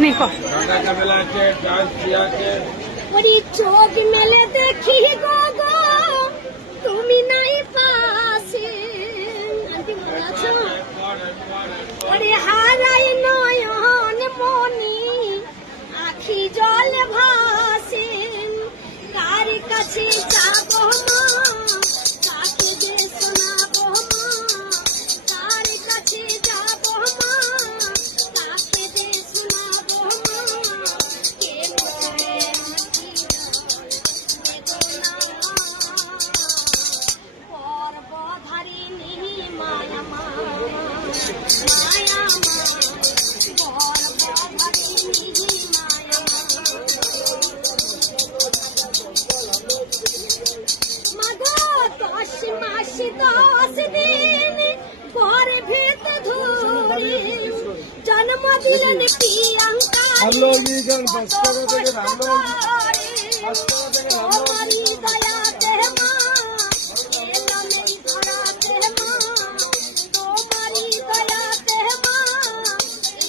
नहीं को चोख मेले देखी गो गो তুমি নাই পাশে ওরে হারাই নয়ন মনি আখি জল ভাসে কার কাছে যাবো মা কাকে যে শোনাবো মা কার কাছে যাবো মা কাকে যে শোনাবো মা কে মুখে পর্বধারিণী মায়া মা মায়া মা পর্বধারিণী মায়া মাগো 10 মাস 10 দিন পরে ভেত ধরে জন্ম দিলেন প্রিয়াঙ্কা তোমারি দয়াতে মা এলো নেই ধরাতে মা তোমারি দয়াতে মা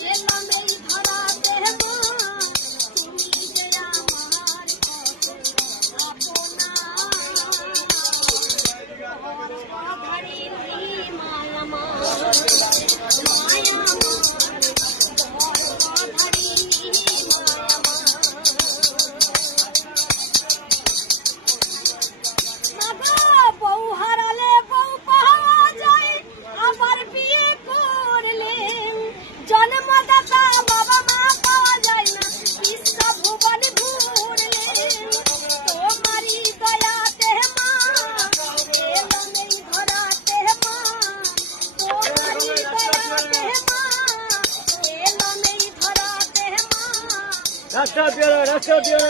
এলো নেই ধরাতে মা তুমি যে আমার আপনা পর্বধারিণী মায়া মা মায়া মা পর্বধারিণী মায়া মা বউ হারালে বউ পাওয়া যায় আবার বিয়ে করলে জন্মদাতা বাবা মা পাওয়া যায় না বিশ্ব ভুবন ঘুরলে তোমারি দয়াতে মা এলো নেই ধরাতে মা তোমারি দয়াতে মা এলো নেই ধরাতে মা রাস্তা দিয়ে